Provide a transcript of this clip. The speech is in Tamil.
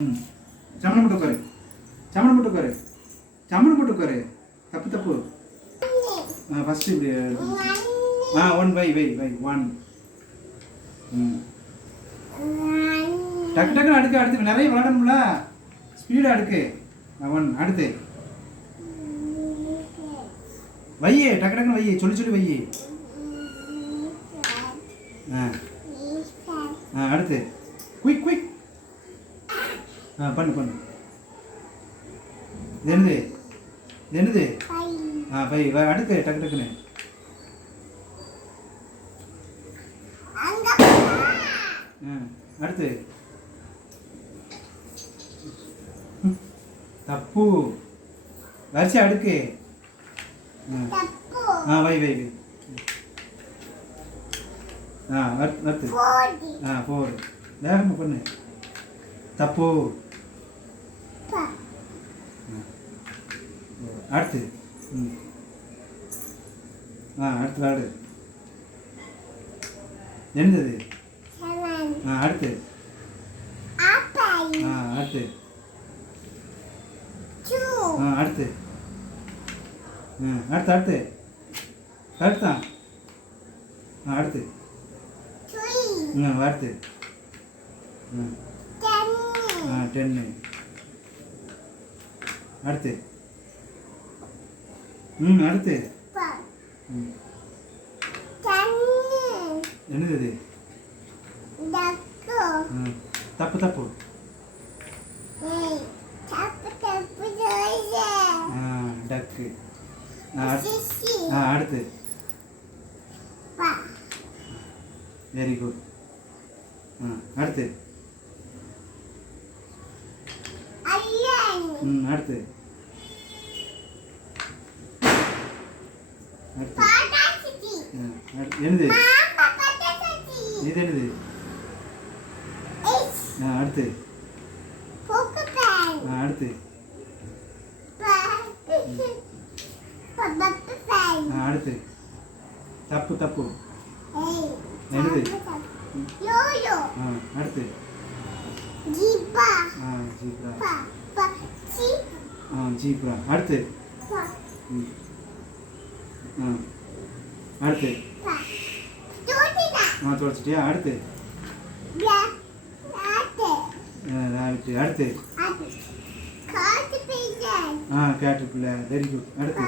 चमन मुट्टू करे चमन मुट्टू करे चमन मुट्टू करे तप्पु तप्पु first one by by by one டக்கு டக்குன்னு அடுக்கு அடுத்து நிறைய விளையாடணும்ல ஸ்பீடாக அடுக்கு वन அடுத்து வையே டக்கு டக்குன்னு வையே சொல்லி சொல்லி வையே அடுத்து குயிக் குயிக் பண்ணு பண்ணு இது என்னது இது என்னது பை அடுத்து டக்கு டக்குன்னு அடுத்து தப்பு வரிசை அடுக்கு வை வை வை அடுத்து போடு வேகமாக பண்ணு தப்பு அடுத்து அடுத்து விளாடு என்னது அடுத்து அடுத்து அடுத்து அடுத்து அடுத்து கரெக்ட் தான் அடுத்து அடுத்து 10 அடுத்து அடுத்து என்னது இது தப்பு தப்பு டக்கு அடுத்து வெரி குட் அடுத்து அடுத்து என்னது இது என்னது அடுத்து அடுத்து அடுத்து தப்பு தப்பு என்னது அடுத்து ஜீப்ரா ஜீப்ரா அடுத்து அடுத்து தொடச்சிட்டியா அடுத்து அடுத்து கேட்டர்பில்லர் வெரி குட் அடுத்து